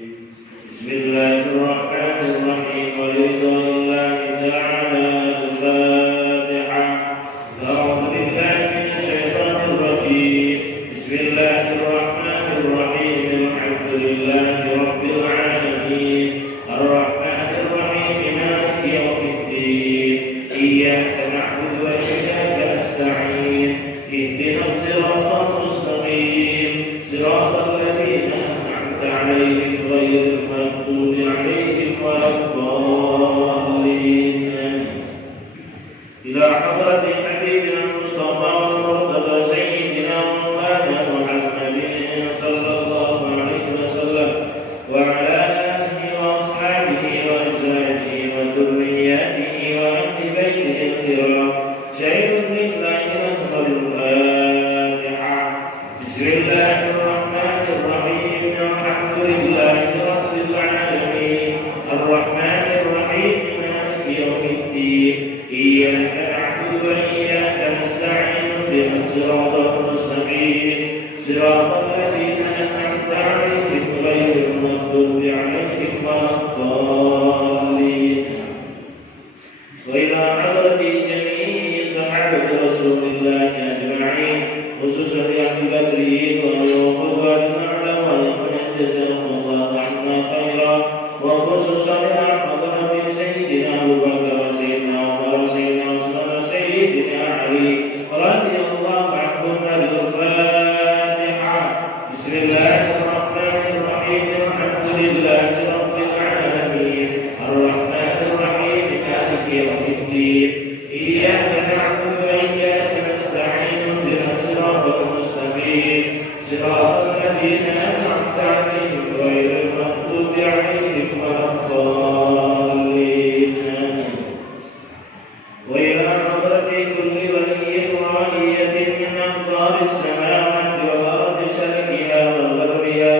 بسم الله الرحمن الرحيم ورضا الله تعالى الفاتحة. أعوذ بالله من الشيطان الرجيم. بسم الله الرحمن الرحيم. الحمد لله رب العالمين الرحمن الرحيم مالك يوم الدين إياك نعبد وإياك نستعين اهدنا الصراط المستقيم صراط الذين أنعمت عليهم غير المغضوب عليهم ولا الضالين. إلى حضرة حبيبنا المصطفى المرتضى سيدنا مولانا محمد صلى الله عليه وسلم وعلى آله وأصحابه وأزواجه وذرياته وأهل بيته الكرام شهد لله نصر الفاتحة. بسم الله الرحمن الرحيم. الحمد لله رب العالمين الرحمن الرحيم مالك يوم الدين إياك نعبد وإياك نستعين اهدنا الصراط المستقيم صراط الذين أنعمت عليهم غير المغضوب عليهم ولا الضالين. وإلى حضرة جميع صحابة رسول الله أجمعين خصوصا أهل بدر وقدوة أعلم ومن جزاهم الله عنا خيرا وخصوصا حضرة سيدنا أبو بكر وسيدنا عمر وسيدنا عثمان وسيدنا علي رضي الله عنهم. الفاتحة. بسم الله الرحمن الرحيم. الحمد لله رب العالمين الرحمن الرحيم مالك يوم الدين إياك نعبد وإياك نستعين اهدنا الصراط المستقيم صراط الذين أنعمت عليهم غير المغضوب عليهم ولا الضالين. وإلى حضرة كل ولي وولية من أمطار السماوات والأرض شرقها وغربها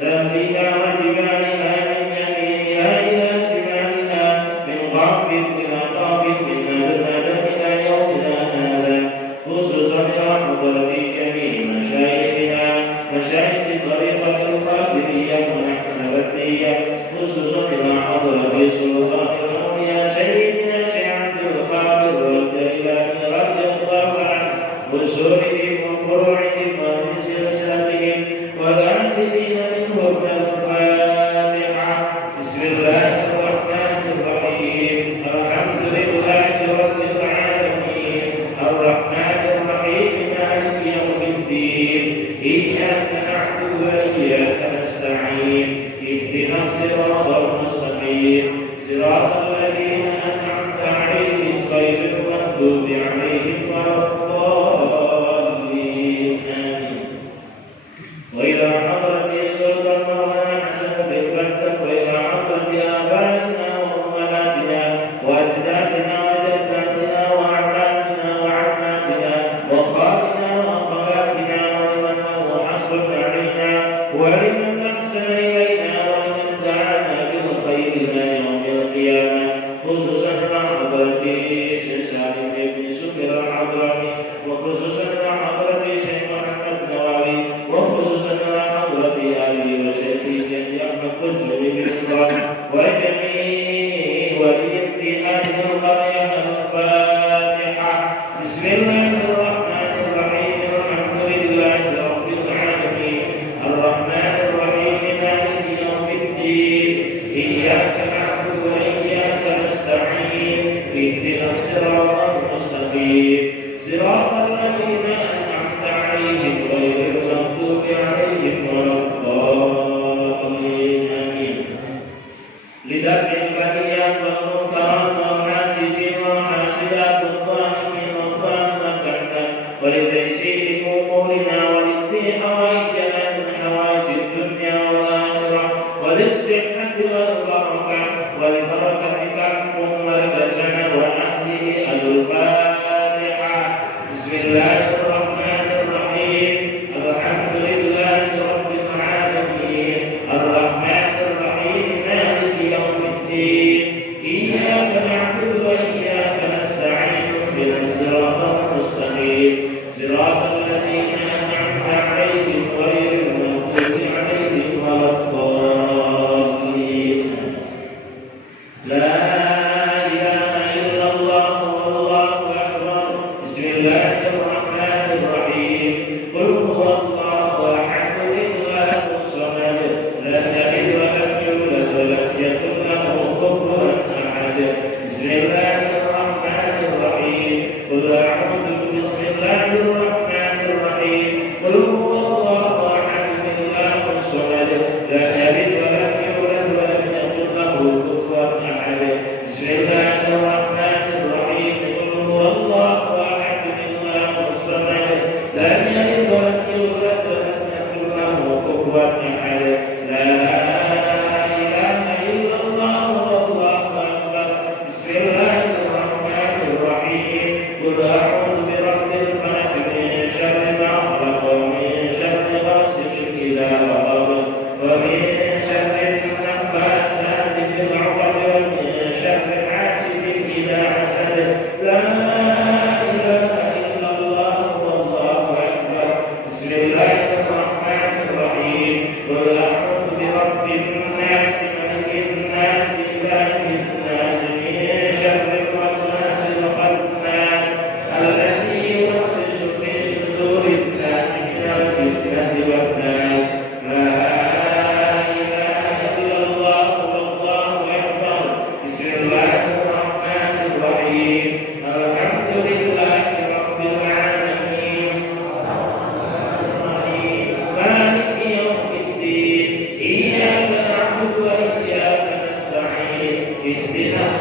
سهلها وجبالها من يمينها إلى شمالها من خافض إلى خافض من أدنى إلى يومنا هذا خصوصا إلى حضرة جميع مشايخنا مشايخ الطريقة القادرية والنحسبتية خصوصا إلى حضرة سلطان الأولياء سيدنا الشيخ عبد القادر والجيلاني رضي الله عنه وسورهم وفروعهم ومن سلسلتهم والآخرين منهم. الفاتحة. بسم الله الرحمن الرحيم. الحمد لله رب العالمين الرحمن الرحيم مالك يوم الدين إياك نعبد وإياك نستعين اهدنا الصراط المستقيم صراط الذين أنعمت عليهم غير المغضوب عليهم ولا الضالين. وإلى حضرة سلطان مولانا حسن بن بكر وإلى حضرة آبائنا وأمهاتنا وأجدادنا وجداتنا وأعمامنا وعماتنا وأخواتنا وأخواتنا ولمن هو حق علينا ولمن أحسن إلينا ولمن دعانا بالخير إلى يوم القيامة خصوصا حضرة شيخ سالم بن سكر الحضرمي وخصوصا حضرة شيخ محمد نووي وخصوصا حضرة أبي وشيخي جدي أحمد قدوي بن إبراهيم وجميع ولي في هذه القرية. الفاتحة. بسم الله الرحمن الرحيم. الحمد لله رب العالمين الرحمن الرحيم مالك يوم الدين إياك نعبد وإياك نستعين اهدنا الصراط المستقيم صراط الذين أنعمت عليهم غير المغضوب عليهم ولا الضالين. لدفع البليات والمنكرات والحاسدين والحاسدات الظالمين والظالمة ولتيسير أمورنا ولقضاء حوائجنا من حوائج الدنيا والآخرة وللصحة والبركة ولبركة كفكم ولبسنا وأهله. الفاتحة. بسم الله الرحمن الرحيم. الحمد لله رب العالمين الرحمن الرحيم مالك يوم الدين إياك نعبد وإياك نستعين اهدنا الصراط المستقيم صراط الذين أنعمت عليهم غير المغضوب عليهم ولا الضالين.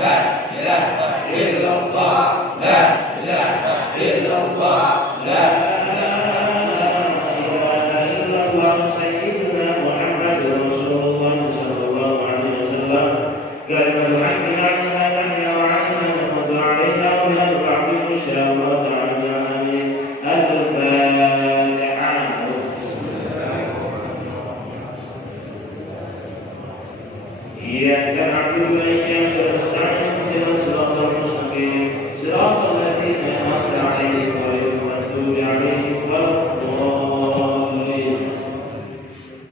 لا إله إلا الله لا إله إلا الله لا إله إلا الله سيدنا محمد رسول الله صلى الله عليه وسلم كلمة حق عنها لم يرى عنها نمت عليها ولا البعض إن شاء الله تعالى آمين الفاتحة إياك نعبد وإياك نستعين اهدنا الصراط المستقيم صراط